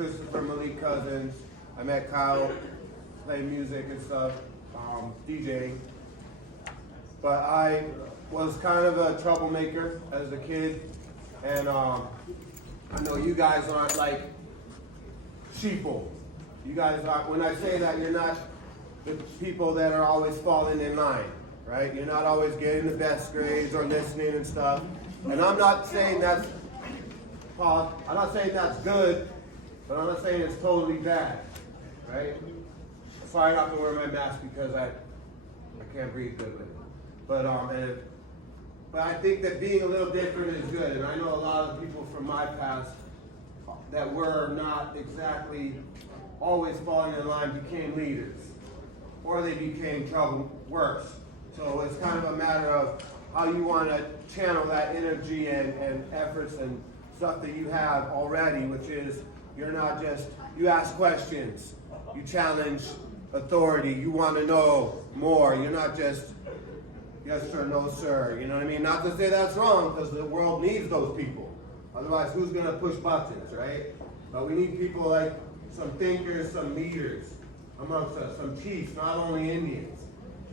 Christopher Malik cousins. I met Kyle, playing music and stuff, DJing. But I was kind of a troublemaker as a kid, and I know you guys aren't like sheeple. You guys aren't, when I say that, you're not the people that are always falling in line, right? You're not always getting the best grades or listening and stuff. And I'm not saying that's, Paul, I'm not saying that's good, but I'm not saying it's totally bad, right? Sorry, I have to wear my mask because I can't breathe good with it. But I think that being a little different is good. And I know a lot of people from my past that were not exactly always falling in line became leaders, or they became trouble worse. So it's kind of a matter of how you want to channel that energy and efforts and stuff that you have already, which is you're not just, you ask questions, you challenge authority, you want to know more. You're not just yes sir, no sir, you know what I mean? Not to say that's wrong, because the world needs those people. Otherwise, who's going to push buttons, right? But we need people like some thinkers, some leaders amongst us, some chiefs, not only Indians.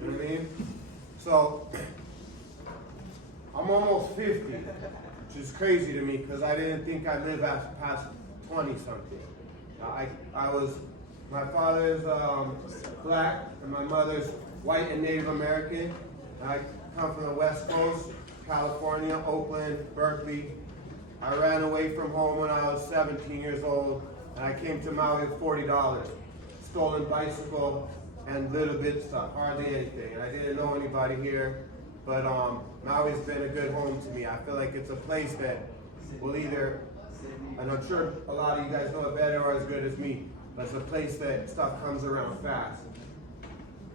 You know what I mean? So, I'm almost 50, which is crazy to me, because I didn't think I'd live past 20-something. My father's black, and my mother's white and Native American. I come from the West Coast, California, Oakland, Berkeley. I ran away from home when I was 17 years old, and I came to Maui with $40. Stolen bicycle and little bit stuff, hardly anything. And I didn't know anybody here, but Maui's been a good home to me. I feel like it's a place that will either, and I'm sure a lot of you guys know it better or as good as me, but it's a place that stuff comes around fast.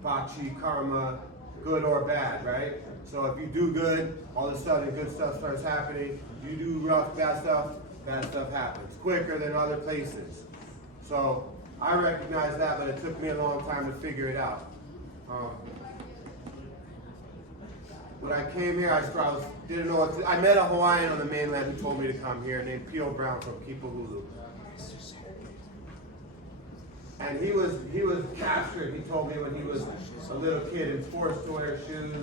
Bachi, karma, good or bad, right? So if you do good, all of a sudden good stuff starts happening. You do rough, bad stuff happens quicker than other places. So I recognize that, but it took me a long time to figure it out. When I came here, didn't know what to, I met a Hawaiian on the mainland who told me to come here named P.O. Brown from Kekaulike. And he was captured, he told me, when he was a little kid and forced to wear shoes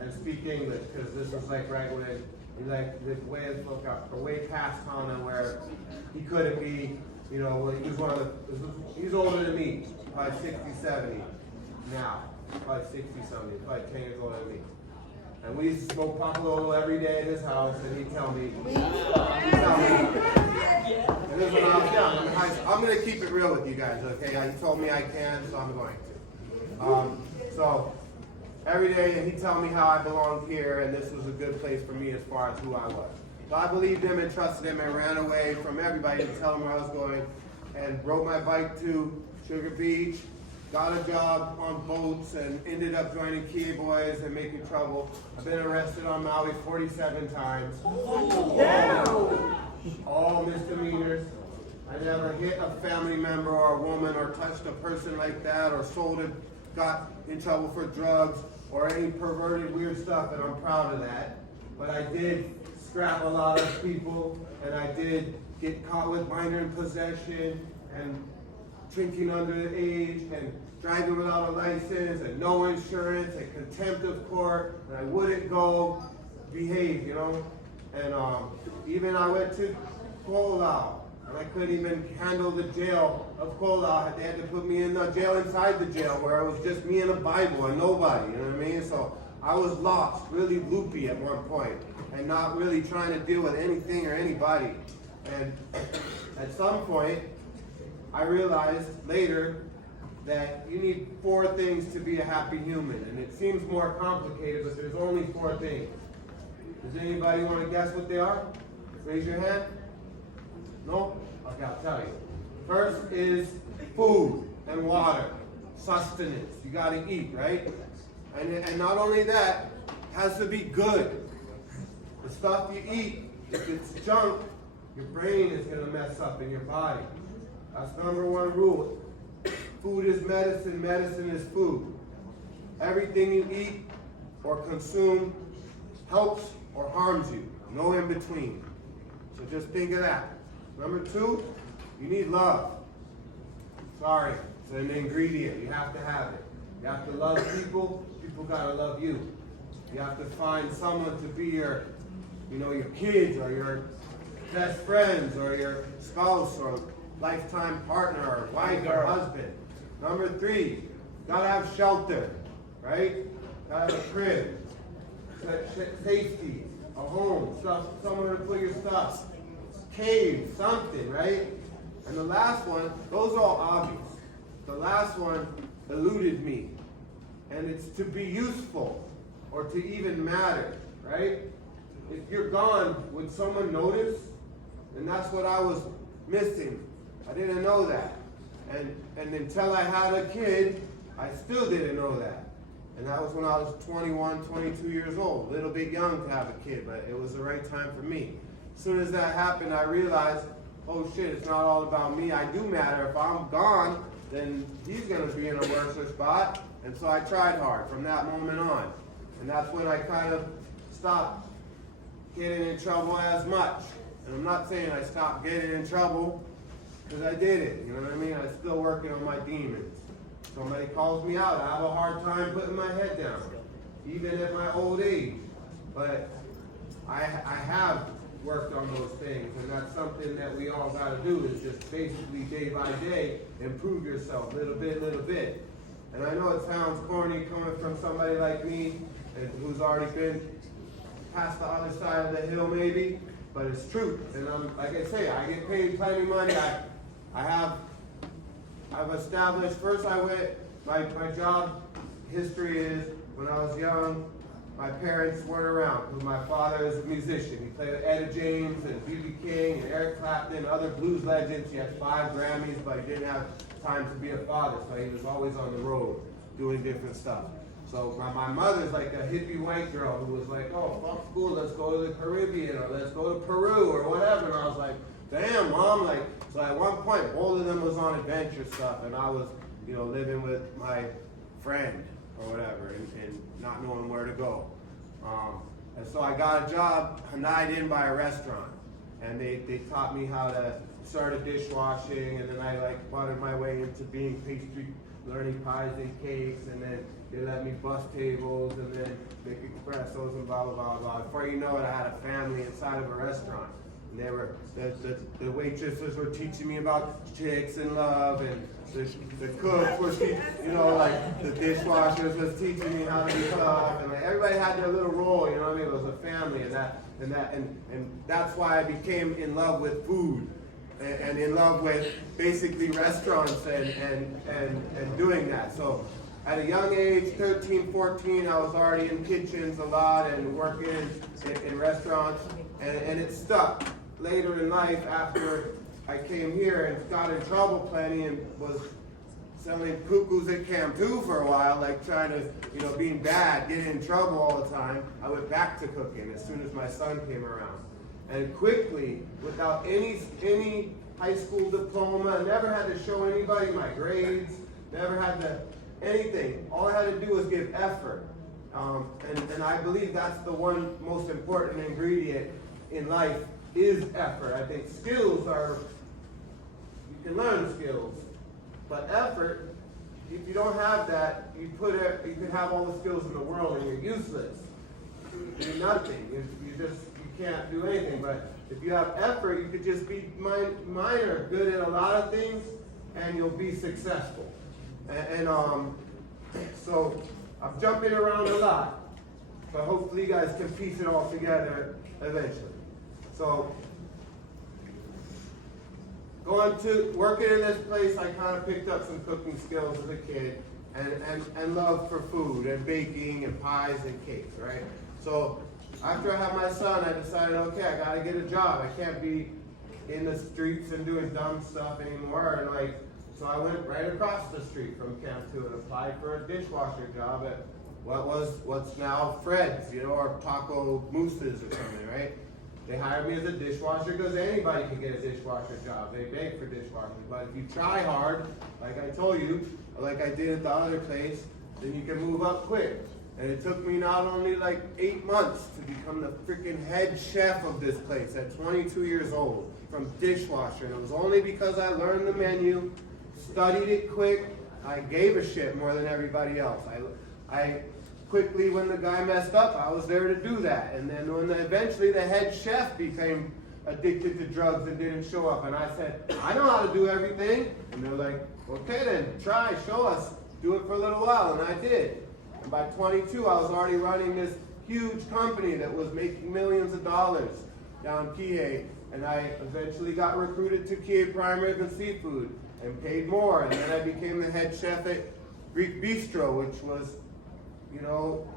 and speak English, because this was like right when way past Hana where he couldn't be, you know, he's older than me, probably 60, 70 now, probably 60 something, probably 10 years older than me. And we used to smoke Papalolo every day at his house, and he'd tell me, and this is when I was young, I'm going to keep it real with you guys, okay? He told me I can, so I'm going to. So every day, and he'd tell me how I belonged here, and this was a good place for me as far as who I was. So I believed him and trusted him and ran away from everybody to tell him where I was going, and rode my bike to Sugar Beach, got a job on boats, and ended up joining Kia Boys and making trouble. I've been arrested on Maui 47 times. All misdemeanors. I never hit a family member or a woman or touched a person like that or got in trouble for drugs or any perverted weird stuff, and I'm proud of that. But I did scrap a lot of people, and I did get caught with minor in possession and drinking under the age and driving without a license and no insurance and contempt of court, and I wouldn't go behave, you know. And even I went to Kolau, and I couldn't even handle the jail of Kolau. They had to put me in the jail inside the jail where it was just me and a Bible and nobody, you know what I mean? So I was lost, really loopy at one point, and not really trying to deal with anything or anybody. And at some point, I realized later that you need 4 things to be a happy human. And it seems more complicated, but there's only 4 things. Does anybody want to guess what they are? Raise your hand. No? Okay, I'll tell you. First is food and water, sustenance. You got to eat, right? And not only that, it has to be good. The stuff you eat, if it's junk, your brain is going to mess up in your body. That's number 1 rule. Food is medicine, medicine is food. Everything you eat or consume helps or harms you. No in between. So just think of that. Number 2, You need love. Sorry, it's an ingredient. You have to have it. You have to love people. People gotta love you. You have to find someone to be your kids or your best friends or your spouse or lifetime partner or wife or husband. Number 3, gotta have shelter, right? Gotta have a crib, safety, a home, stuff, somewhere to put your stuff, cave, something, right? And the last one, those are all obvious. The last one eluded me. And it's to be useful or to even matter, right? If you're gone, would someone notice? And that's what I was missing. I didn't know that. And until I had a kid, I still didn't know that. And that was when I was 21, 22 years old. A little bit young to have a kid, but it was the right time for me. As soon as that happened, I realized, oh shit, it's not all about me. I do matter. If I'm gone, then he's going to be in a worse spot. And so I tried hard from that moment on. And that's when I kind of stopped getting in trouble as much. And I'm not saying I stopped getting in trouble, because I did it. You know what I mean? I'm still working on my demons. Somebody calls me out, I have a hard time putting my head down, even at my old age. But I have worked on those things, and that's something that we all got to do, is just basically day by day improve yourself little bit. And I know it sounds corny coming from somebody like me who's already been past the other side of the hill maybe, but it's true. And like I say, I get paid plenty of money. I've established, first I went, my job history is, when I was young, my parents weren't around, because my father is a musician. He played with Etta James and B.B. King and Eric Clapton and other blues legends. He had 5 Grammys, but he didn't have time to be a father, so he was always on the road doing different stuff. So my mother's like a hippie white girl who was like, oh, fuck school, let's go to the Caribbean, or let's go to Peru, or whatever. And I was like, damn, Mom. So at one point, both of them was on adventure stuff, and I was, living with my friend or whatever, and not knowing where to go. And so I got a job a night in by a restaurant, and they taught me how to start a dishwashing, and then I wanted my way into being pastry, learning pies and cakes, and then they let me bus tables and then make espressos and blah, blah, blah, blah. Before you know it, I had a family inside of a restaurant. And they were, the waitresses were teaching me about chicks and love, and the cooks were teaching, the dishwashers was teaching me how to be tough, and everybody had their little role, you know what I mean? It was a family, and that's why I became in love with food, and in love with basically restaurants and doing that. So at a young age, 13, 14, I was already in kitchens a lot and working in restaurants, and it stuck. Later in life, after I came here and got in trouble plenty and was selling cuckoos at Camp 2 for a while, trying to, being bad, getting in trouble all the time, I went back to cooking as soon as my son came around. And quickly, without any high school diploma, never had to show anybody my grades, never had to anything. All I had to do was give effort. And I believe that's the one most important ingredient in life is effort. I think skills are, you can learn skills, but effort, if you don't have that, you can have all the skills in the world and you're useless. You do nothing. You can't do anything. But if you have effort, you could just be minor, good at a lot of things, and you'll be successful. So I'm jumping around a lot, but hopefully you guys can piece it all together eventually. So working in this place, I kind of picked up some cooking skills as a kid, and love for food and baking and pies and cakes, right? So after I had my son, I decided, okay, I gotta get a job. I can't be in the streets and doing dumb stuff anymore. And so I went right across the street from Camp 2 and applied for a dishwasher job at what's now Fred's, or Taco Moose's or something, right? They hired me as a dishwasher because anybody can get a dishwasher job. They beg for dishwashers. But if you try hard, like I told you, like I did at the other place, then you can move up quick. And it took me not only 8 months to become the freaking head chef of this place at 22 years old. from dishwasher. And it was only because I learned the menu, studied it quick, I gave a shit more than everybody else. I quickly, when the guy messed up, I was there to do that. And then when eventually the head chef became addicted to drugs and didn't show up, and I said, I know how to do everything. And they're like, okay then, try, show us, do it for a little while. And I did. And by 22, I was already running this huge company that was making millions of dollars down Kihei. And I eventually got recruited to Kihei Prime Rib and Seafood and paid more. And then I became the head chef at Greek Bistro, which was, you know,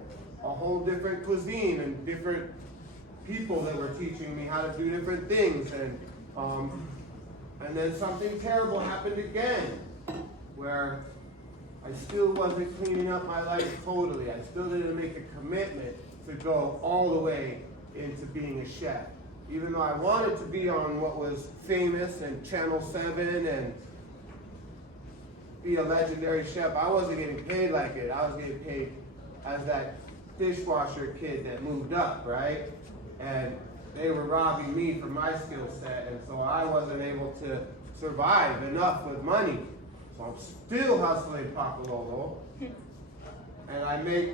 a whole different cuisine and different people that were teaching me how to do different things. And then something terrible happened again, where I still wasn't cleaning up my life totally. I still didn't make a commitment to go all the way into being a chef. Even though I wanted to be on what was famous and Channel 7 and be a legendary chef, I wasn't getting paid like it. I was getting paid as that dishwasher kid that moved up, right? And they were robbing me from my skill set, and so I wasn't able to survive enough with money. So I'm still hustling Pakalolo, and I make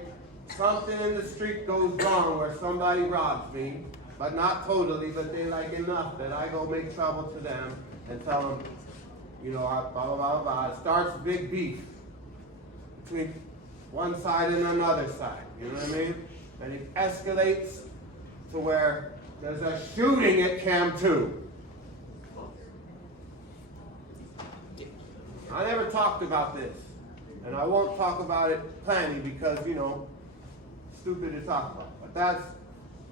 something in the street goes wrong where somebody robs me, but not totally, but they like enough that I go make trouble to them and tell them, you know, blah, blah, blah, blah. It starts big beef between one side and another side, you know what I mean? And it escalates to where there's a shooting at Cam 2. I never talked about this, and I won't talk about it plenty because, you know, stupid to talk about. But that's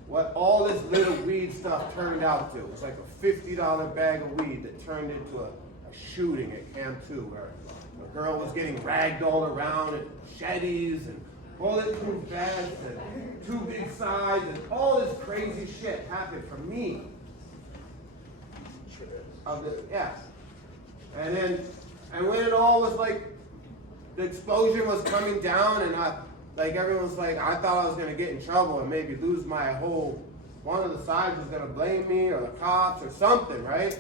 what all this little weed stuff turned out to. It was like a $50 bag of weed that turned into a shooting at Camp 2 where a girl was getting ragged all around and machetes and bulletproof vests and 2 big sides and all this crazy shit happened for me. Yeah. And when it all was like, the explosion was coming down and everyone was like, I thought I was gonna get in trouble and maybe lose my whole, one of the sides was gonna blame me or the cops or something, right?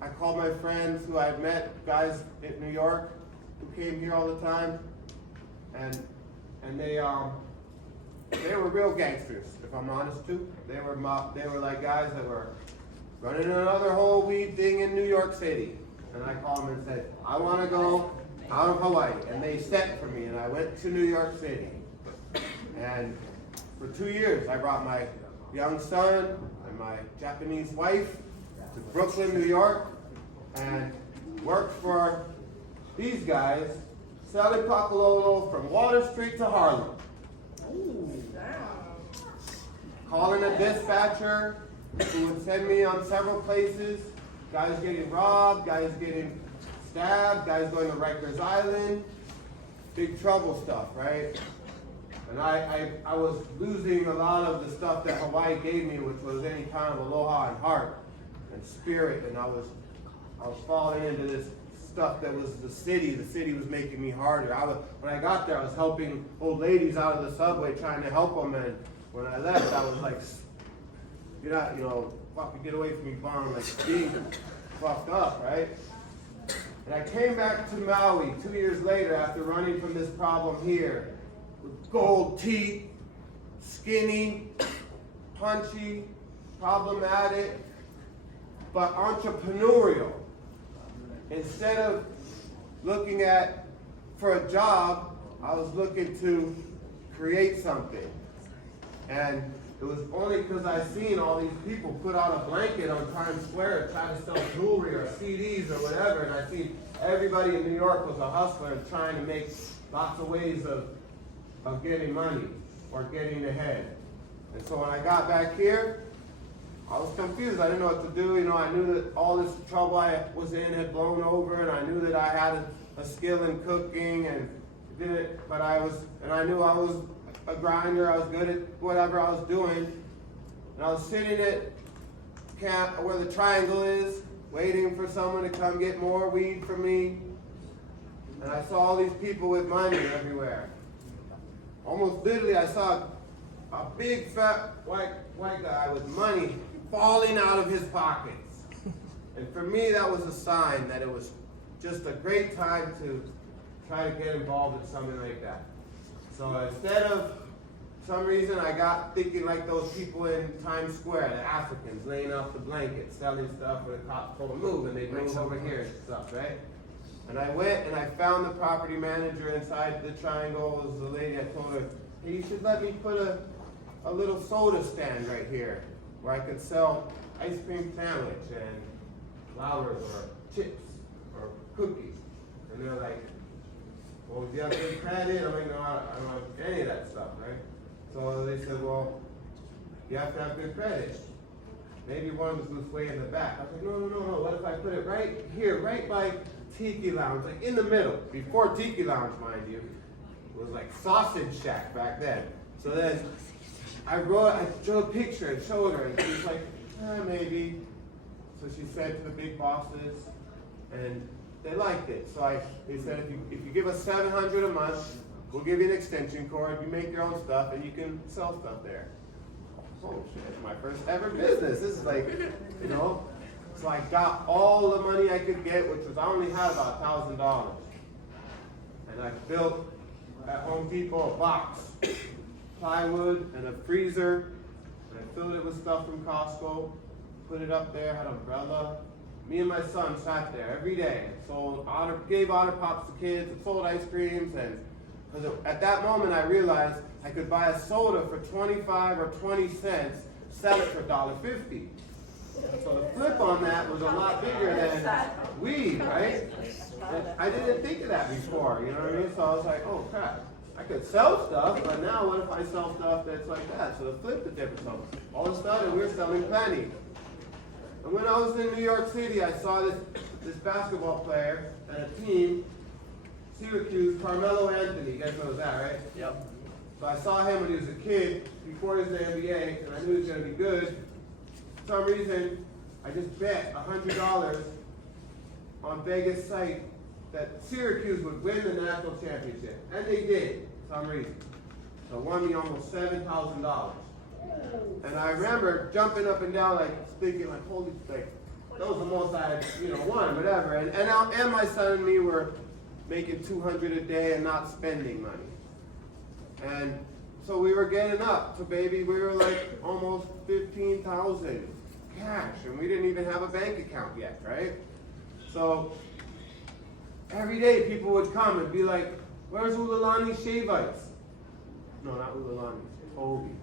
I called my friends who I'd met, guys in New York who came here all the time, and they were real gangsters, if I'm honest too. They were like guys that were running another whole weed thing in New York City. And I called them and said, I want to go out of Hawaii. And they sent for me, and I went to New York City. And for 2 years, I brought my young son and my Japanese wife to Brooklyn, New York, and worked for these guys, selling Pakalolo from Water Street to Harlem. Calling a dispatcher who would send me on several places, guys getting robbed, guys getting stabbed, guys going to Rikers Island, big trouble stuff, right? And I was losing a lot of the stuff that Hawaii gave me, which was any kind of aloha and heart and spirit, and I was falling into this stuff that was the city was making me harder. When I got there, I was helping old ladies out of the subway, trying to help them, and when I left, I was like, you're not, you know, fucking get away from me, bomb, like being fucked up, right? And I came back to Maui 2 years later after running from this problem here with gold teeth, skinny, punchy, problematic, but entrepreneurial. Instead of looking for a job, I was looking to create something. And it was only because I seen all these people put out a blanket on Times Square and try to sell jewelry or CDs or whatever, and I seen everybody in New York was a hustler and trying to make lots of ways of getting money or getting ahead. And so when I got back here, I was confused. I didn't know what to do. You know, I knew that all this trouble I was in had blown over, and I knew that I had a skill in cooking and did it, but I knew I was a grinder. I was good at whatever I was doing. And I was sitting at camp where the triangle is, waiting for someone to come get more weed from me. And I saw all these people with money everywhere. Almost literally, I saw a big fat white guy with money falling out of his pockets. And for me, that was a sign that it was just a great time to try to get involved in something like that. So instead of some reason, I got thinking like those people in Times Square, the Africans laying off the blankets, selling stuff where the cops told them move, and they move over here and stuff, right? And I went and I found the property manager inside the Triangle. It was the lady. I told her, hey, you should let me put a little soda stand right here where I could sell ice cream sandwich and flowers or chips or cookies. And they're like, well, do you have good credit? I'm like, no, I don't have any of that stuff, right? So they said, well, you have to have good credit. Maybe one of us was way in the back. I was like, no. What if I put it right here, right by Tiki Lounge, like in the middle? Before Tiki Lounge, mind you. It was like Sausage Shack back then. So then I drew a picture and showed her, and she was like, maybe. So she said to the big bosses, and they liked it. So they said, if you give us $700 a month, we'll give you an extension cord, you make your own stuff, and you can sell stuff there. Oh shit, it's my first ever business. This is like, you know. So I got all the money I could get, which was, I only had about $1,000. And I built at Home Depot a box, plywood, and a freezer. And I filled it with stuff from Costco, put it up there, had an umbrella. Me and my son sat there every day and gave Otter Pops to kids, and sold ice creams, and because at that moment I realized I could buy a soda for 25 or 20 cents, sell it for $1.50. So the flip on that was a lot bigger than weed, right? And I didn't think of that before, you know what I mean? So I was like, oh crap, I could sell stuff, but now what if I sell stuff that's like that? So the flip the difference. So all of a sudden we're selling plenty. And when I was in New York City, I saw this basketball player and a team, Syracuse, Carmelo Anthony. You guys know that, right? Yep. So I saw him when he was a kid, before he was in the NBA, and I knew he was going to be good. For some reason, I just bet $100 on Vegas site that Syracuse would win the national championship. And they did, for some reason. So it won me almost $7,000. And I remember jumping up and down, like thinking, like, holy, like, that was the most I had, won, whatever. And my son and me were making $200 a day and not spending money. And so we were getting up to, baby, we were like almost 15,000 cash, and we didn't even have a bank account yet, right? So every day people would come and be like, where's Ulalani shave ice? No, not Ulalani, Toby's.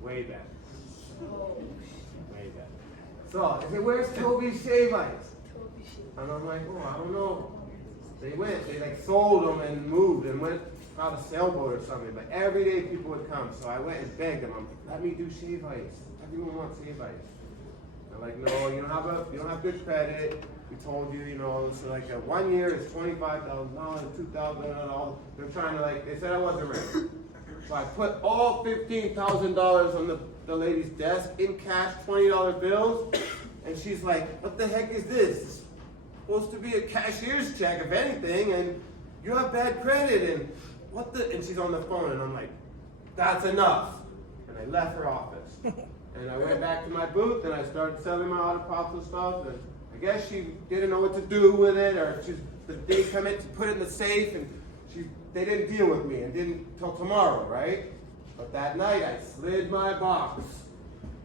Way back. Way back. So I said, where's Toby's shave ice? And I'm like, oh, I don't know. They like sold them and moved and went on a sailboat or something. But every day people would come. So I went and begged them. I'm like, let me do shave ice. Everyone wants shave ice. They're like, no, you don't have good credit. We told you, so like 1 year is $25,000, $2,000, they're trying to they said I wasn't ready. So I put all $15,000 on the lady's desk in cash, $20 bills, and she's like, what the heck is this? It's supposed to be a cashier's check, if anything, and you have bad credit, and and she's on the phone, and I'm like, that's enough. And I left her office. And I went back to my booth, and I started selling my Otter Pops and stuff, and I guess she didn't know what to do with it, or they come in to put it in the safe, and they didn't deal with me and didn't till tomorrow, right? But that night I slid my box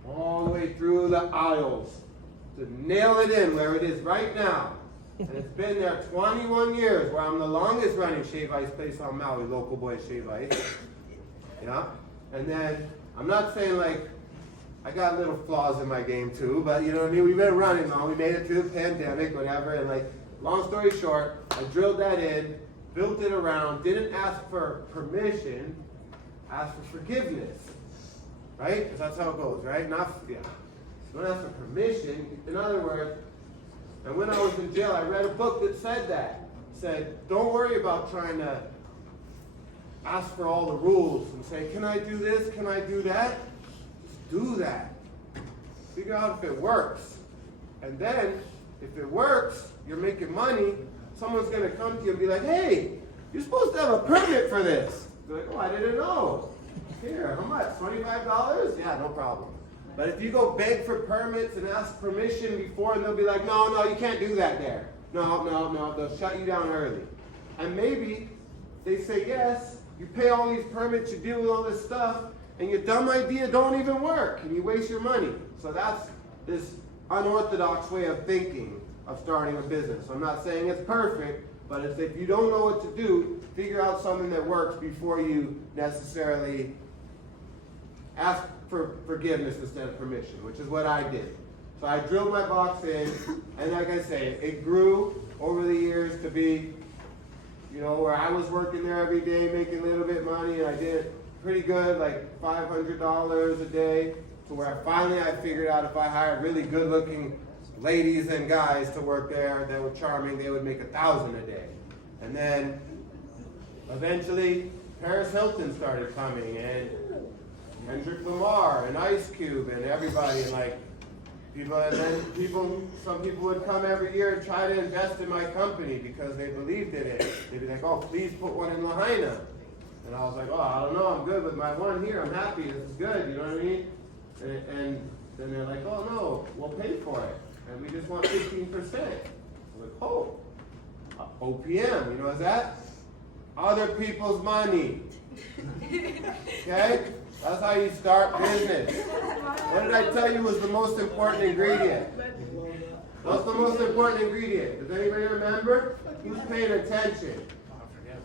all the way through the aisles to nail it in where it is right now. And it's been there 21 years, where I'm the longest running shave ice place on Maui, Local Boy Shave Ice. Yeah? And then, I'm not saying I got little flaws in my game too, but you know what I mean? We've been running long, we made it through the pandemic, whatever, and long story short, I drilled that in, built it around, didn't ask for permission, asked for forgiveness, right? Because that's how it goes, right? You don't ask for permission. In other words, and when I was in jail, I read a book that said that. It said, don't worry about trying to ask for all the rules and say, can I do this, can I do that? Just do that. Figure out if it works. And then, if it works, you're making money, someone's going to come to you and be like, hey, you're supposed to have a permit for this. You're like, oh, I didn't know. Here, how much? $25? Yeah, no problem. But if you go beg for permits and ask permission before, and they'll be like, no, you can't do that there. No, they'll shut you down early. And maybe they say yes, you pay all these permits, you deal with all this stuff, and your dumb idea don't even work, and you waste your money. So that's this unorthodox way of thinking of starting a business. I'm not saying it's perfect, but it's if you don't know what to do, figure out something that works before you necessarily ask for forgiveness instead of permission, which is what I did. So I drilled my box in, and like I say, it grew over the years to be, where I was working there every day, making a little bit of money, and I did pretty good, like $500 a day, to where finally I figured out if I hired really good-looking ladies and guys to work there that were charming, they would make $1,000 a day. And then eventually Paris Hilton started coming, and Kendrick Lamar and Ice Cube and everybody, and like some people would come every year and try to invest in my company because they believed in it. They'd be like, oh, please put one in Lahaina. And I was like, oh, I don't know, I'm good with my one here, I'm happy, this is good, you know what I mean? And then they're like, oh no, we'll pay for it. And we just want 15%. I'm like, oh, OPM, what's that? Other people's money. Okay? That's how you start business. What did I tell you was the most important ingredient? What's the most important ingredient? Does anybody remember? Who's paying attention?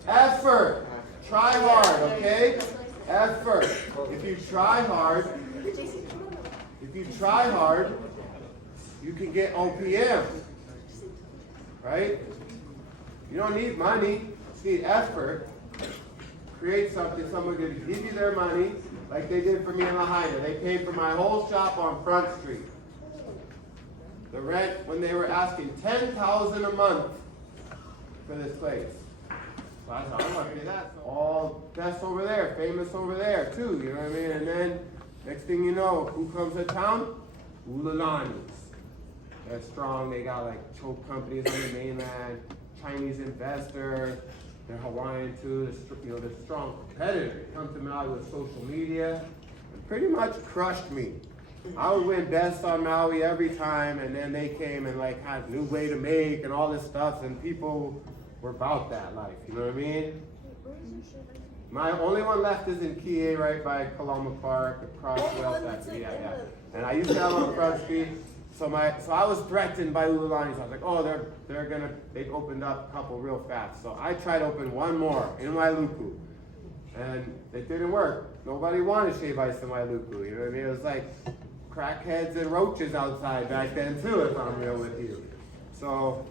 Effort. Try hard, okay? Effort. If you try hard, you can get OPM. Right? You don't need money, you just need effort. Create something, someone could give you their money, like they did for me in Lahaina. They paid for my whole shop on Front Street. The rent, when they were asking $10,000 a month for this place. So I thought, I'm gonna pay that. All best over there, famous over there too, you know what I mean? And then, next thing you know, who comes to town? Ulalanis. They're strong, they got like choke companies on the mainland, Chinese investors, they're Hawaiian too, they're strong competitors. They come to Maui with social media and pretty much crushed me. I would win best on Maui every time, and then they came and like had a new way to make and all this stuff, and people were about that life, you know what I mean? My only one left is in Kie, right by Kalama Park, across Whale Factory, yeah. And I used to have on Front Street. So I was threatened by Ululanis. I was like, oh, they've opened up a couple real fast. So I tried to open one more in Wailuku. And it didn't work. Nobody wanted shave ice in Wailuku. You know what I mean? It was like crackheads and roaches outside back then too, if I'm real with you. So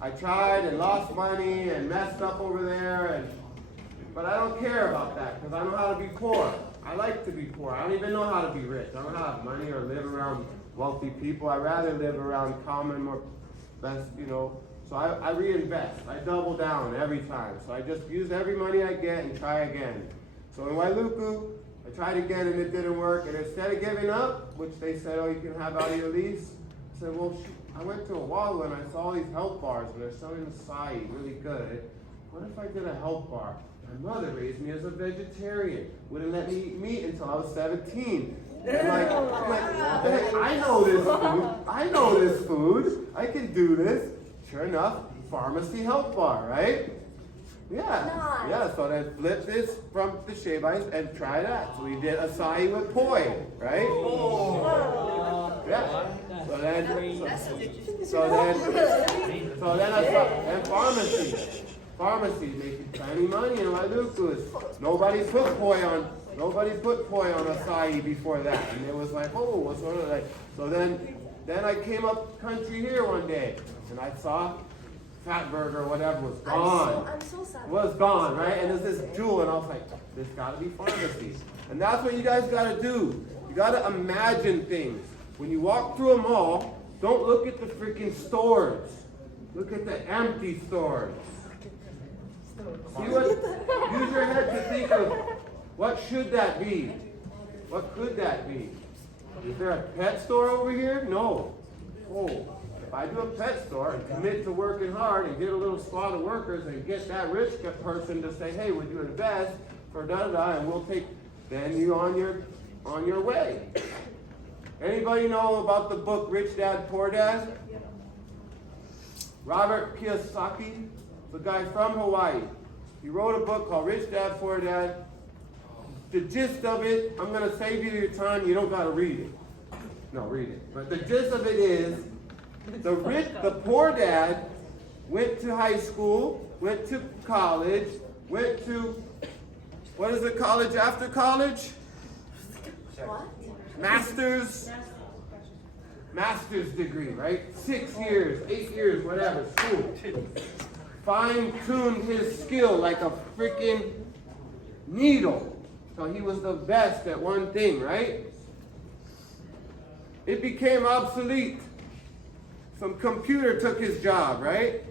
I tried and lost money and messed up over there. But I don't care about that because I know how to be poor. I like to be poor. I don't even know how to be rich. I don't know how to have money or live around wealthy people. I'd rather live around common or less, So I reinvest. I double down every time. So I just use every money I get and try again. So in Wailuku, I tried again and it didn't work. And instead of giving up, which they said, oh, you can have out of your lease, I said, well, shoot. I went to a Wawa and I saw all these health bars and they're selling acai really good. What if I did a health bar? My mother raised me as a vegetarian. Wouldn't let me eat meat until I was 17. And I'm like, hey, I know this food. I can do this. Sure enough, pharmacy health bar, right? Yeah. So then flip this from the shave ice and try that. So we did acai with poi, right? Yeah. So then I saw, and pharmacy making plenty money in Wailuku. Nobody put poi on acai before that. And it was like, oh, what's sort of like, so then I came up country here one day and I saw Fat Burger or whatever was gone. I'm so sad. It was gone, right? And there's this jewel and I was like, there's gotta be pharmacy. And that's what you guys gotta do. You gotta imagine things. When you walk through a mall, don't look at the freaking stores. Look at the empty stores. Use your head to think of what should that be? What could that be? Is there a pet store over here? No. Oh, if I do a pet store and commit to working hard and get a little squad of workers and get that rich person to say, hey, would you invest for da-da-da, and we'll take, then you on your on your way. Anybody know about the book Rich Dad, Poor Dad? Robert Kiyosaki, the guy from Hawaii. He wrote a book called Rich Dad, Poor Dad. The gist of it, I'm going to save you your time. You don't got to read it. No, read it. But the gist of it is, the poor dad went to high school, went to college, went to, what is it, college after college? What? Master's degree, right? 6 years, 8 years, whatever, school. Fine-tuned his skill like a freaking needle. So he was the best at one thing, right? It became obsolete. Some computer took his job, right?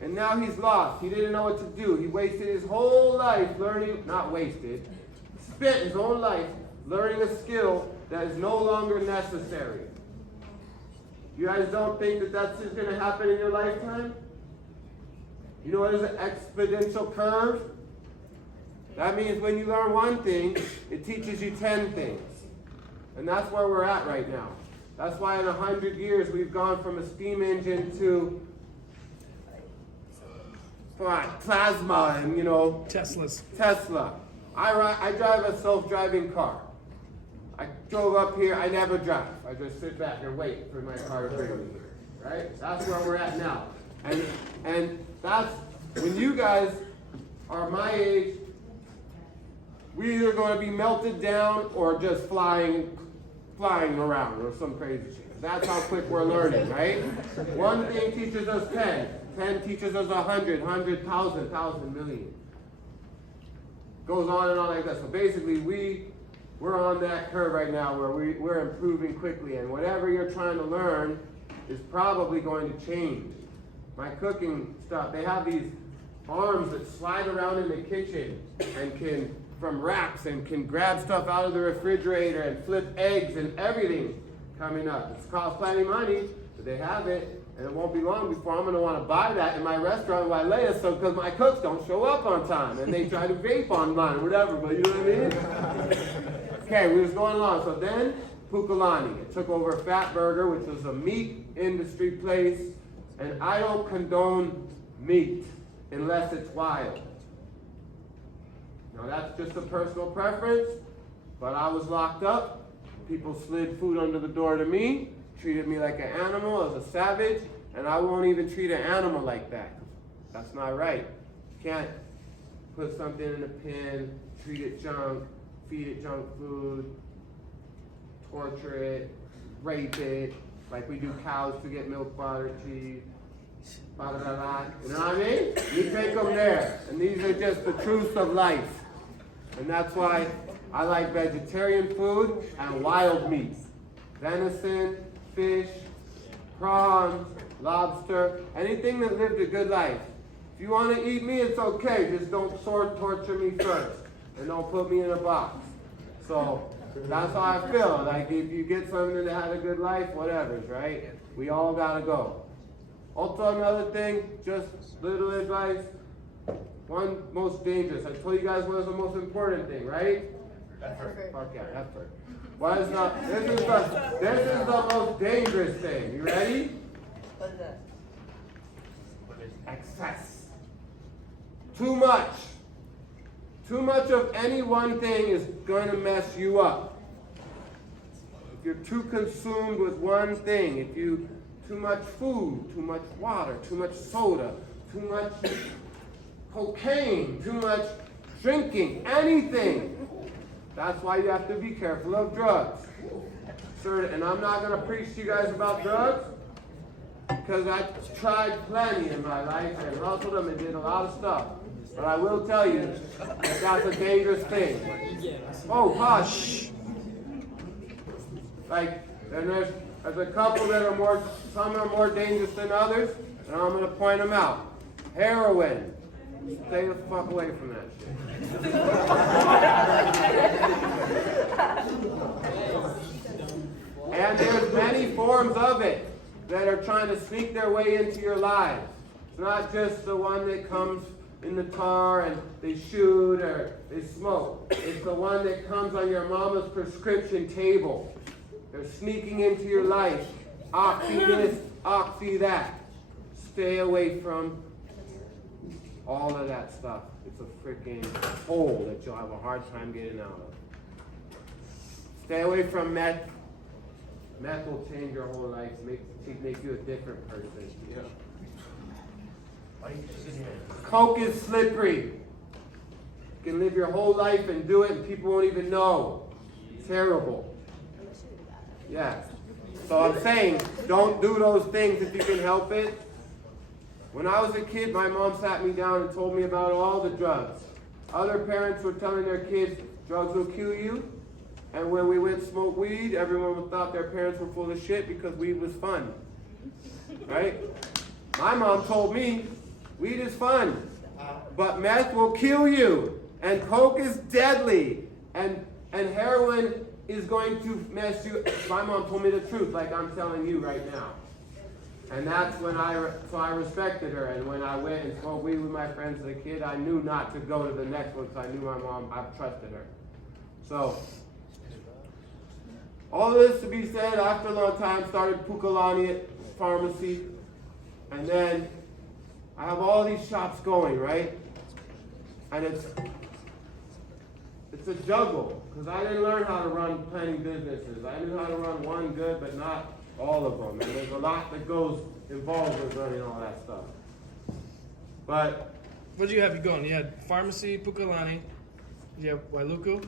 And now he's lost. He didn't know what to do. He wasted his whole life learning, not wasted, spent his whole life learning a skill that is no longer necessary. You guys don't think that that's just going to happen in your lifetime? You know what is an exponential curve? That means when you learn one thing, it teaches you 10 things. And that's where we're at right now. That's why in 100 years we've gone from a steam engine to plasma and, Tesla. I drive a self-driving car. I drove up here, I never drive. I just sit back and wait for my car to bring me here, right? That's where we're at now. And that's, when you guys are my age, we're either going to be melted down or just flying around or some crazy shit. That's how quick we're learning, right? One thing teaches us 10. 10 teaches us 100, 100,000, 1,000 million. Goes on and on like that. So basically, we're on that curve right now where we're improving quickly, and whatever you're trying to learn is probably going to change. My cooking stuff, they have these arms that slide around in the kitchen and can, from racks, and can grab stuff out of the refrigerator and flip eggs and everything coming up. It's cost plenty of money, but they have it, and it won't be long before I'm going to want to buy that in my restaurant in Wailea, so because my cooks don't show up on time and they try to vape online or whatever, but you know what I mean? Okay, we was going along. So then, Pukalani. It took over Fat Burger, which was a meat industry place, and I don't condone meat unless it's wild. Now that's just a personal preference, but I was locked up. People slid food under the door to me, treated me like an animal, as a savage, and I won't even treat an animal like that. That's not right. You can't put something in a pen, treat it junk, feed it junk food, torture it, rape it, like we do cows to get milk, butter, cheese, blah, blah, blah. You know what I mean? You take them there, and these are just the truths of life. And that's why I like vegetarian food and wild meats. Venison, fish, prawns, lobster, anything that lived a good life. If you want to eat me, it's okay. Just don't torture me first. And don't put me in a box. So that's how I feel. Like if you get something that had a good life, whatever, right? We all gotta go. Also another thing, just little advice. One most dangerous. I told you guys what is the most important thing, right? Effort. Fuck yeah, effort. What is not? This is the most dangerous thing. You ready? What is that? Excess. Too much. Too much of any one thing is going to mess you up. If you're too consumed with one thing, if you too much food, too much water, too much soda, too much cocaine, too much drinking, anything. That's why you have to be careful of drugs. Sir, and I'm not going to preach to you guys about drugs because I've tried plenty in my life and hustled them and did a lot of stuff. But I will tell you that that's a dangerous thing. Oh, hush. Like, and there's a couple that are more, some are more dangerous than others, and I'm going to point them out. Heroin. Stay the fuck away from that shit. And there's many forms of it that are trying to sneak their way into your lives. It's not just the one that comes in the car and they shoot or they smoke. It's the one that comes on your mama's prescription table. They're sneaking into your life. Oxy this, oxy that. Stay away from all of that stuff. It's a freaking hole that you'll have a hard time getting out of. Stay away from meth. Meth will change your whole life, make you a different person. Yeah. Coke is slippery. You can live your whole life and do it and people won't even know. Terrible. Yeah. So I'm saying, don't do those things if you can help it. When I was a kid, my mom sat me down and told me about all the drugs. Other parents were telling their kids, drugs will kill you. And when we went smoke weed, everyone thought their parents were full of shit because weed was fun. Right? My mom told me, weed is fun, but meth will kill you. And coke is deadly. And heroin is going to mess you. My mom told me the truth, like I'm telling you right now. And that's when I respected her. And when I went and smoked weed with my friends as a kid, I knew not to go to the next one because I knew my mom, I trusted her. So, all of this to be said, after a long time, started Kekaulike pharmacy. And then I have all these shops going, right? And it's a juggle, because I didn't learn how to run planning businesses. I knew how to run one good, but not all of them. And there's a lot that goes involved with running all that stuff. But what did you have you going? You had pharmacy, Kekaulike, you have Wailuku?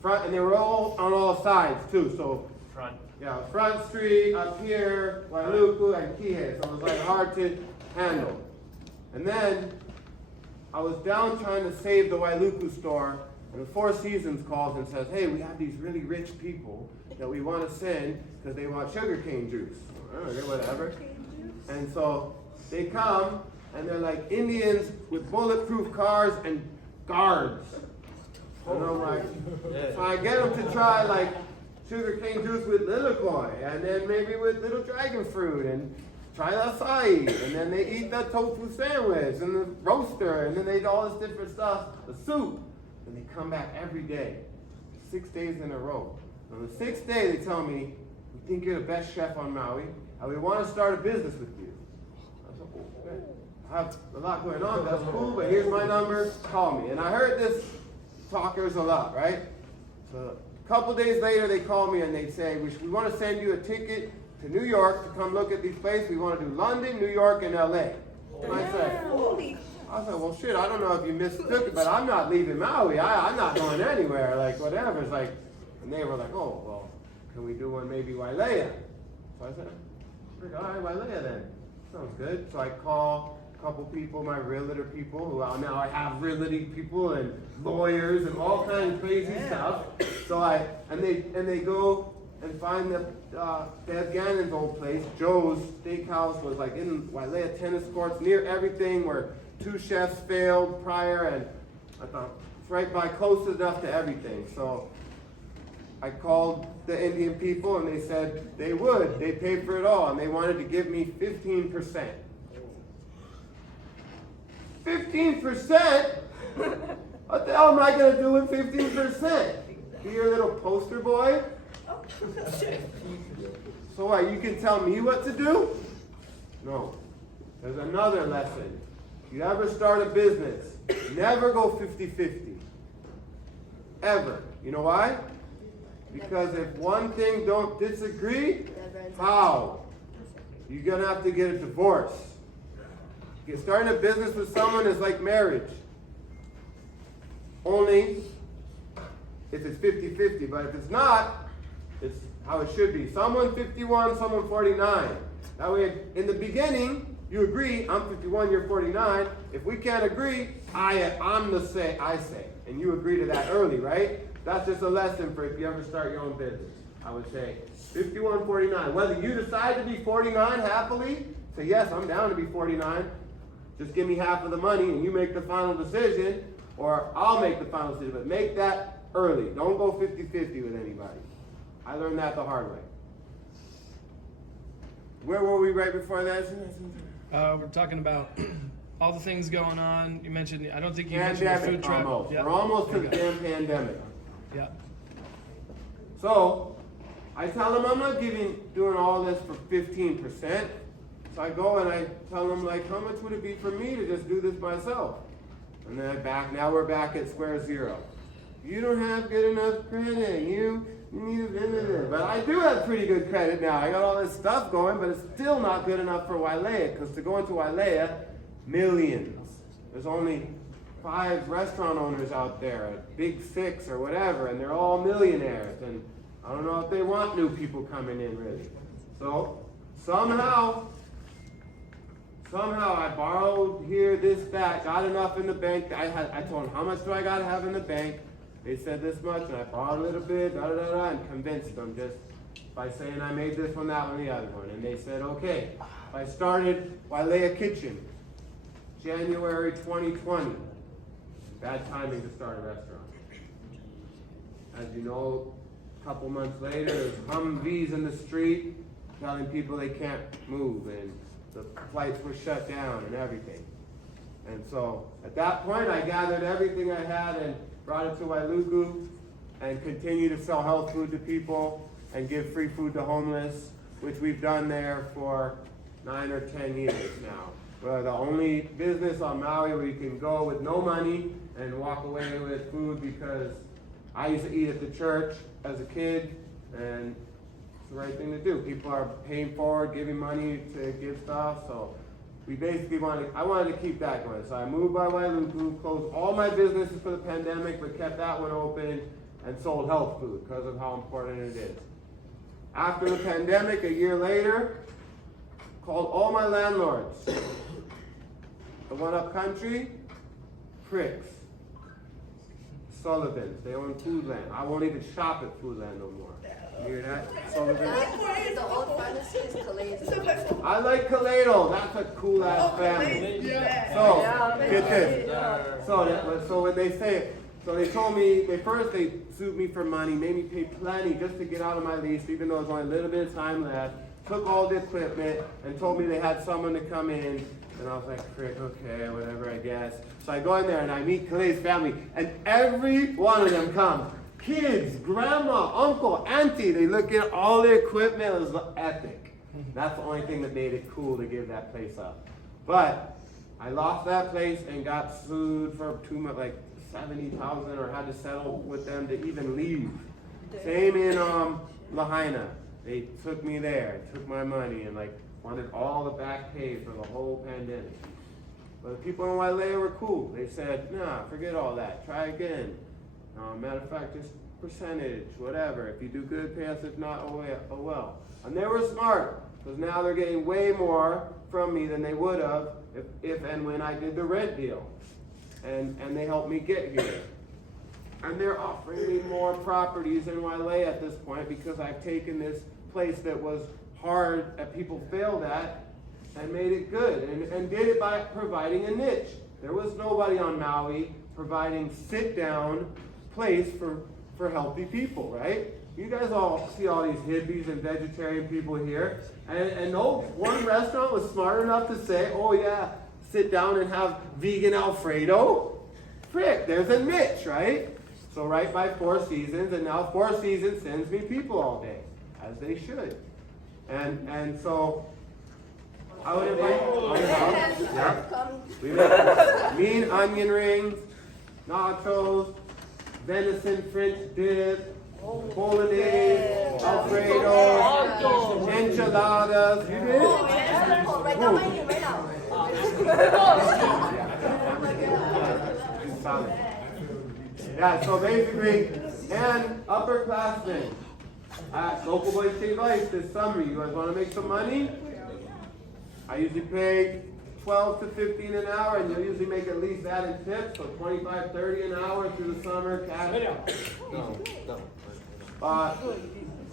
Front, and they were all on all sides too. So Front. Yeah, Front Street, up here, Wailuku, and Kihei. So it was like hard to handle. And then I was down trying to save the Wailuku store, and the Four Seasons calls and says, hey, we have these really rich people that we want to send because they want sugarcane juice. Okay, whatever. And so they come, and they're like Indians with bulletproof cars and guards. And I'm like, so I get them to try like sugarcane juice with lilikoi, and then maybe with little dragon fruit, and try the acai, and then they eat the tofu sandwich, and the roaster, and then they eat all this different stuff, the soup, and they come back every day, 6 days in a row. On the sixth day, they tell me, we think you're the best chef on Maui, and we want to start a business with you. I said, oh, okay. I have a lot going on, that's cool, but here's my number, call me. And I heard this talkers a lot, right? So a couple days later, they call me and they say, we want to send you a ticket to New York to come look at these places. We want to do London, New York, and LA. And I said, well, shit, I don't know if you mistook it, but I'm not leaving Maui. I'm not going anywhere, like whatever. It's like, and they were like, oh, well, can we do one maybe Wailea? So I said, all right, Wailea then. Sounds good. So I call couple people, my realtor people, who now I have realty people and lawyers and all kinds of crazy stuff. So they go and find Deb Gannon's old place. Joe's Steakhouse was like in Wailea tennis courts, near everything where 2 chefs failed prior, and I thought it's right by, close enough to everything. So I called the Indian people and they said they would. They paid for it all, and they wanted to give me 15%. 15%? What the hell am I going to do with 15%? Be your little poster boy? So what, you can tell me what to do? No. There's another lesson. If you ever start a business, never go 50-50. Ever. You know why? Because if one thing don't disagree, how? You're going to have to get a divorce. Starting a business with someone is like marriage. Only if it's 50-50. But if it's not, it's how it should be. Someone 51, someone 49. That way, in the beginning, you agree, I'm 51, you're 49. If we can't agree, I say. And you agree to that early, right? That's just a lesson for if you ever start your own business. I would say 51, 49. Whether you decide to be 49 happily, say, yes, I'm down to be 49. Just give me half of the money and you make the final decision, or I'll make the final decision. But make that early. Don't go 50-50 with anybody. I learned that the hard way. Where were we right before that? We're talking about all the things going on. You mentioned, I don't think you mentioned the Pandemic, food truck. almost. Yep. We're almost to the Okay. damn pandemic. Yeah. So I tell them I'm not doing all this for 15%. So I go and I tell them, like, how much would it be for me to just do this myself? And then now we're back at square zero. You don't have good enough credit. You need to, but I do have pretty good credit now. I got all this stuff going, but it's still not good enough for Wailea, because to go into Wailea, millions. There's only 5 restaurant owners out there, a big 6 or whatever, and they're all millionaires. And I don't know if they want new people coming in, really. So somehow I borrowed here, this, that, got enough in the bank. I told them, how much do I got to have in the bank? They said this much, and I borrowed a little bit, and convinced them just by saying I made this one, that one, the other one. And they said, okay. I started Wailea Kitchen, January 2020. Bad timing to start a restaurant. As you know, a couple months later, there's Humvees in the street telling people they can't move, and the flights were shut down and everything. And so at that point, I gathered everything I had and brought it to Wailuku and continue to sell health food to people and give free food to homeless, which we've done there for 9 or 10 years now. We're the only business on Maui where you can go with no money and walk away with food, because I used to eat at the church as a kid, and it's the right thing to do. People are paying forward, giving money to give stuff, so we basically I wanted to keep that going. So I moved by Wailuku, closed all my businesses for the pandemic, but kept that one open and sold health food because of how important it is. After the pandemic, a year later, called all my landlords. The one up country, pricks. Sullivans, they own Foodland. I won't even shop at Foodland no more. You hear that? Sullivans. The old pharmacy is Kekaulike. I like Kaleido. That's a cool ass family. So get this. So when they say, so they told me they sued me for money, made me pay plenty just to get out of my lease, even though there's only a little bit of time left. Took all the equipment and told me they had someone to come in. And I was like, frick, okay, whatever, I guess. So I go in there and I meet Kalei's family, and every one of them comes. Kids, grandma, uncle, auntie, they look at all the equipment. It was epic. That's the only thing that made it cool to give that place up. But I lost that place and got sued for like $70,000, or had to settle with them to even leave. Same in Lahaina. They took me there, took my money, and like wanted all the back pay for the whole pandemic. But the people in Wailea were cool. They said, nah, forget all that. Try again. Matter of fact, just percentage, whatever. If you do good, pay us. If not, oh well. And they were smart, because now they're getting way more from me than they would have if and when I did the rent deal. And they helped me get here. And they're offering me more properties in Wailea at this point, because I've taken this place that was hard, that people failed at, and made it good, and did it by providing a niche. There was nobody on Maui providing sit-down place for healthy people, right? You guys all see all these hippies and vegetarian people here, and no one restaurant was smart enough to say, oh yeah, sit down and have vegan Alfredo. Frick, there's a niche, right? So right by Four Seasons, and now Four Seasons sends me people all day, as they should. And so I would invite we make mean onion rings, nachos, venison French dip, bolognese, Alfredo, enchiladas. You did? Yeah, so basically, and upperclassmen at Local Boys Save Life this summer. You guys want to make some money? I usually pay 12 to 15 an hour, and you'll usually make at least that in tips, so 25, 30 an hour through the summer. Cash.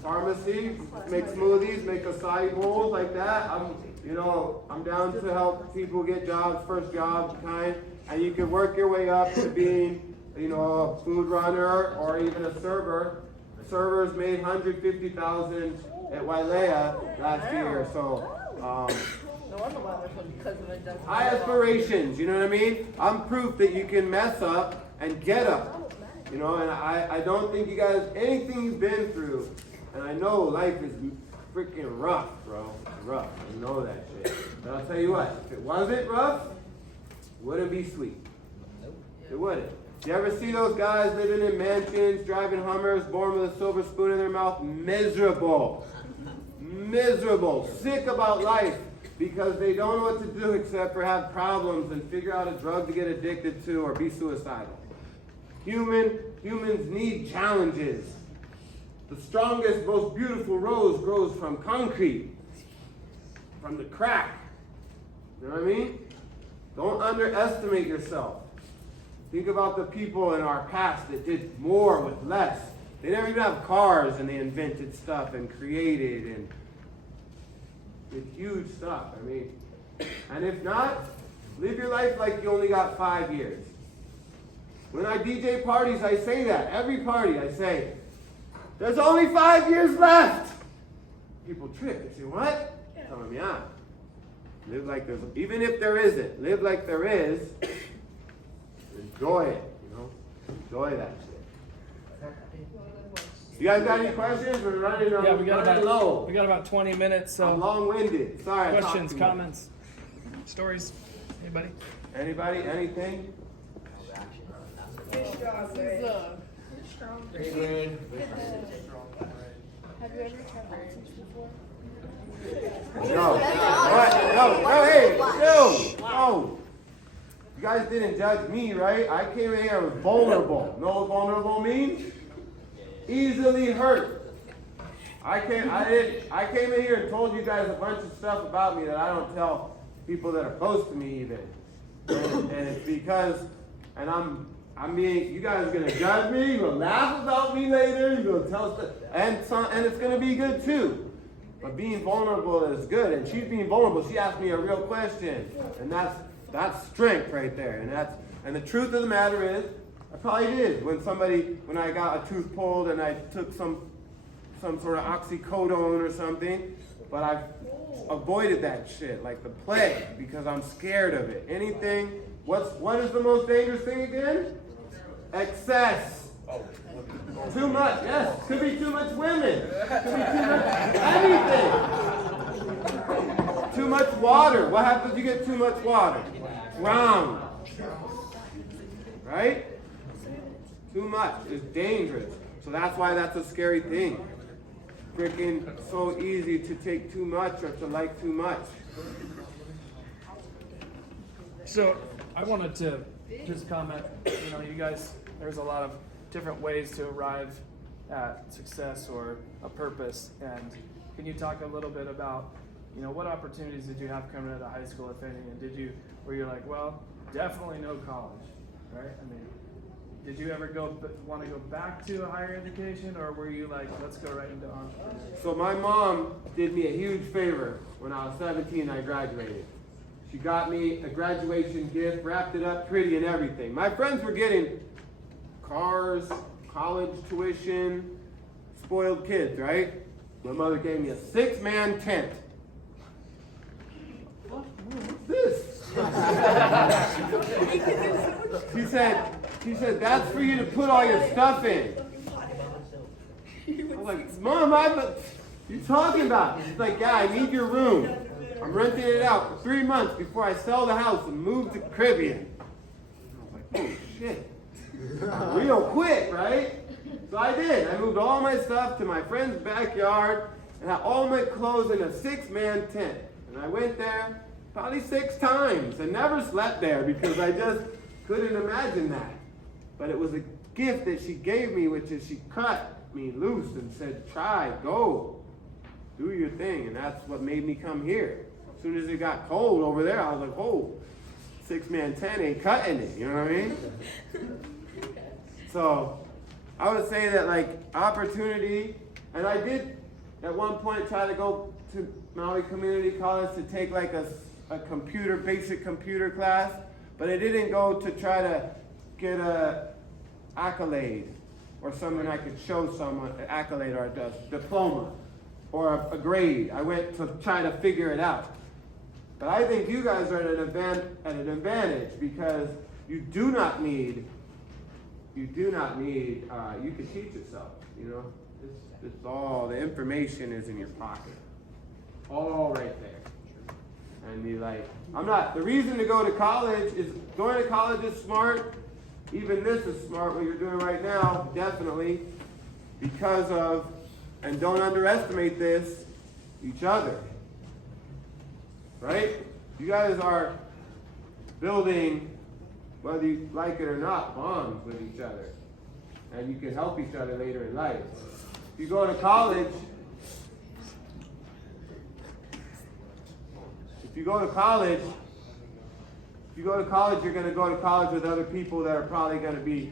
Pharmacy, make smoothies, make acai bowls like that. I'm down to help people get jobs, first job kind, and you can work your way up to being, a food runner or even a server. Servers made $150,000 at Wailea last year, so High aspirations, you know what I mean? I'm proof that you can mess up and get up. You know, and I don't think you guys, anything you've been through, and I know life is freaking rough, bro. It's rough. I know that shit. But I'll tell you what, if it wasn't rough, it wouldn't be sweet. It wouldn't. You ever see those guys living in mansions, driving Hummers, born with a silver spoon in their mouth? Miserable. Miserable. Sick about life because they don't know what to do except for have problems and figure out a drug to get addicted to or be suicidal. Humans need challenges. The strongest, most beautiful rose grows from concrete, from the crack. You know what I mean? Don't underestimate yourself. Think about the people in our past that did more with less. They never even have cars and they invented stuff and created and did huge stuff. I mean, and if not, live your life like you only got 5 years. When I DJ parties, I say that. Every party, I say, there's only 5 years left. People trip. They say, what? Tell them, yeah. Live like there's, even if there isn't, live like there is. Enjoy it, you know? Enjoy that shit. You guys got any questions? We're running low. Yeah, we got about 20 minutes. So I'm long-winded. Sorry. Questions, comments, stories? Anybody? Anybody? Anything? Have you ever tried license before? No. What? No, hey, no. You guys didn't judge me, right? I came in here, I was vulnerable. Know what vulnerable means? Easily hurt. I came in here and told you guys a bunch of stuff about me that I don't tell people that are close to me even. And it's because, you guys are gonna judge me, you're gonna laugh about me later, you're gonna tell stuff, and it's gonna be good too. But being vulnerable is good, and she's being vulnerable. She asked me a real question, and that's strength right there. And the truth of the matter is, I probably did when I got a tooth pulled and I took some sort of oxycodone or something, but I've avoided that shit like the plague because I'm scared of it. What is the most dangerous thing again? Excess. Too much, yes. Could be too much women. Could be too much anything. Too much water. What happens if you get too much water? Drown. Right? Too much is dangerous. So that's why that's a scary thing. Freaking so easy to take too much or to like too much. So I wanted to just comment, you guys, there's a lot of different ways to arrive at success or a purpose. And can you talk a little bit about, what opportunities did you have coming out of high school, if any? And where you're like, well, definitely no college, right? I mean, did you ever want to go back to a higher education, or were you like, let's go right into entrepreneurship? So my mom did me a huge favor when I was 17 and I graduated. She got me a graduation gift, wrapped it up pretty and everything. My friends were getting cars, college tuition, spoiled kids, right? My mother gave me a 6-man tent. What's this? She said, that's for you to put all your stuff in. I was like, Mom, what are you talking about? She's like, yeah, I need your room. I'm renting it out for 3 months before I sell the house and move to Caribbean. I was like, oh shit. Real quick, right? So I did. I moved all my stuff to my friend's backyard and had all my clothes in a 6-man tent. And I went there probably 6 times and never slept there because I just couldn't imagine that. But it was a gift that she gave me, which is she cut me loose and said, try, go, do your thing. And that's what made me come here. As soon as it got cold over there, I was like, oh, 6-man tent ain't cutting it, you know what I mean? So I would say that opportunity, and I did at one point try to go to Maui Community College to take a basic computer class, but I didn't go to try to get a accolade or something I could show someone, an accolade or a diploma or a grade. I went to try to figure it out. But I think you guys are at an advantage because you do not need, you can teach yourself, you know. It's all, the information is in your pocket. All right there. And be like, the reason to go to college is, going to college is smart. Even this is smart, what you're doing right now, definitely. Because of, and don't underestimate this, each other. Right? You guys are building, whether you like it or not, bonds with each other. And you can help each other later in life. If you go to college, you're going to go to college with other people that are probably going to be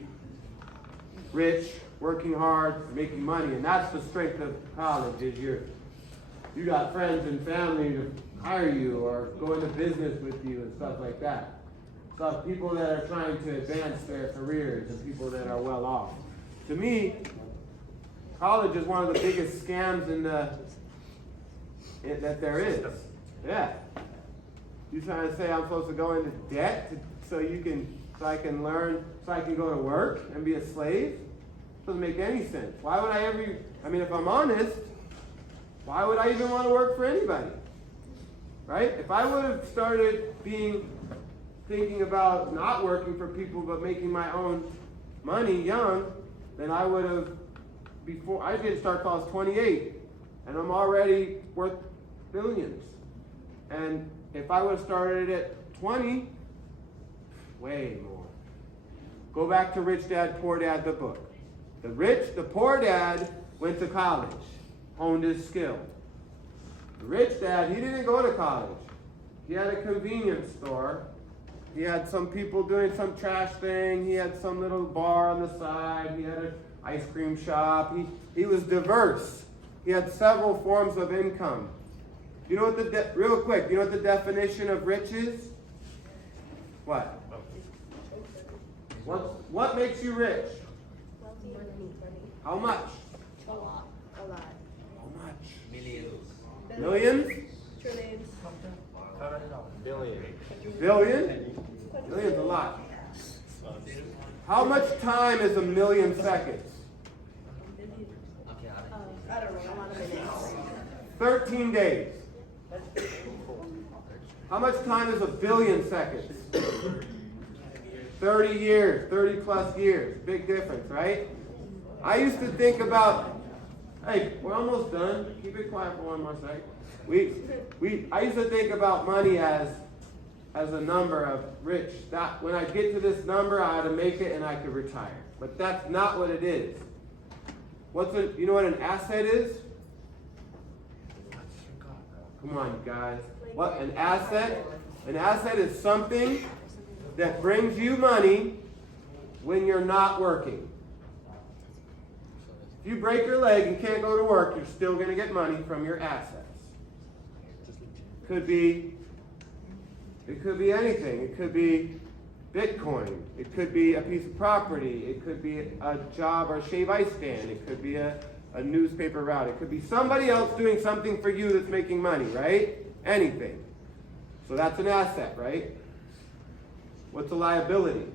rich, working hard, making money. And that's the strength of college, is you got friends and family to hire you or go into business with you and stuff like that. So people that are trying to advance their careers and people that are well off. To me, college is one of the biggest scams that there is. Yeah. You trying to say I'm supposed to go into debt so I can learn, so I can go to work and be a slave? Doesn't make any sense. Why would if I'm honest, why would I even want to work for anybody? Right? If I would have started thinking about not working for people but making my own money young, then I would have, I didn't start till I was 28, and I'm already worth billions. And if I would have started at 20, way more. Go back to Rich Dad, Poor Dad, the book. The poor dad went to college, honed his skill. The rich dad, he didn't go to college. He had a convenience store. He had some people doing some trash thing. He had some little bar on the side. He had an ice cream shop. He was diverse. He had several forms of income. You know what real quick, you know what the definition of rich is? What? What makes you rich? How much? A lot. How much? Millions. Millions? Trillions. Billion. Billion? Million's a lot. How much time is a million seconds? I don't know. A lot of minutes. 13 days. How much time is a billion seconds? 30 years, 30 plus years. Big difference, right? I used to think about, hey, we're almost done. Keep it quiet for one more second. I used to think about money as a number of rich. That when I get to this number, I ought to make it and I could retire. But that's not what it is. You know what an asset is? Come on, you guys. What an asset? An asset is something that brings you money when you're not working. If you break your leg and can't go to work, you're still going to get money from your assets. It could be anything. It could be Bitcoin. It could be a piece of property. It could be a job or a shave ice stand. It could be a newspaper route. It could be somebody else doing something for you that's making money, right? Anything. So that's an asset, right? What's a liability?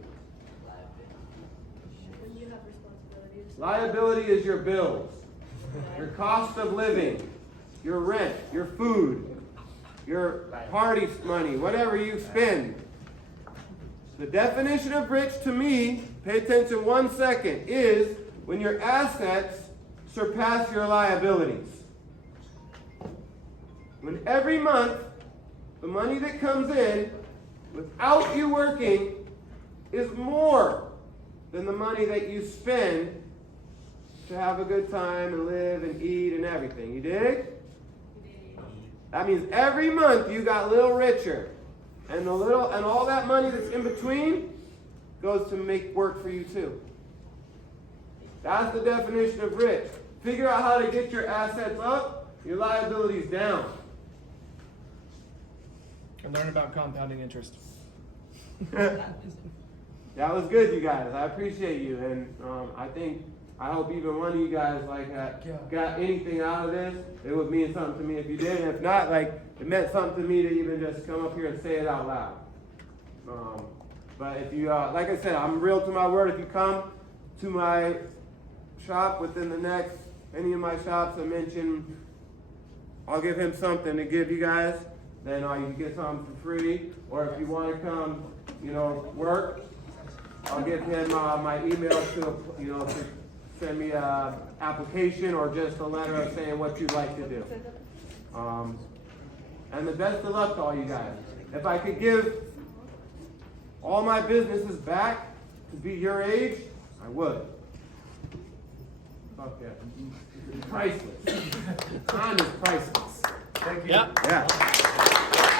When you have responsibilities. Liability is your bills, your cost of living, your rent, your food, your party money, whatever you spend. The definition of rich to me, pay attention 1 second, is when your assets surpass your liabilities. When every month, the money that comes in without you working is more than the money that you spend to have a good time and live and eat and everything. You dig? That means every month you got a little richer. And all that money that's in between goes to make work for you too. That's the definition of rich. Figure out how to get your assets up, your liabilities down. And learn about compounding interest. That was good, you guys. I appreciate you. And I think I hope even one of you guys like got anything out of this. It would mean something to me if you did. And if not, like it meant something to me to even just come up here and say it out loud. But if you, like I said, I'm real to my word. If you come to my shop within the next, any of my shops I mentioned, I'll give him something to give you guys. Then you can get something for free. Or if you want to come, work, I'll give him my email to send me an application or just a letter of saying what you'd like to do. And the best of luck to all you guys. If I could give all my businesses back to be your age, I would. Fuck yeah. Priceless. Time is priceless. Thank you. Yep. Yeah.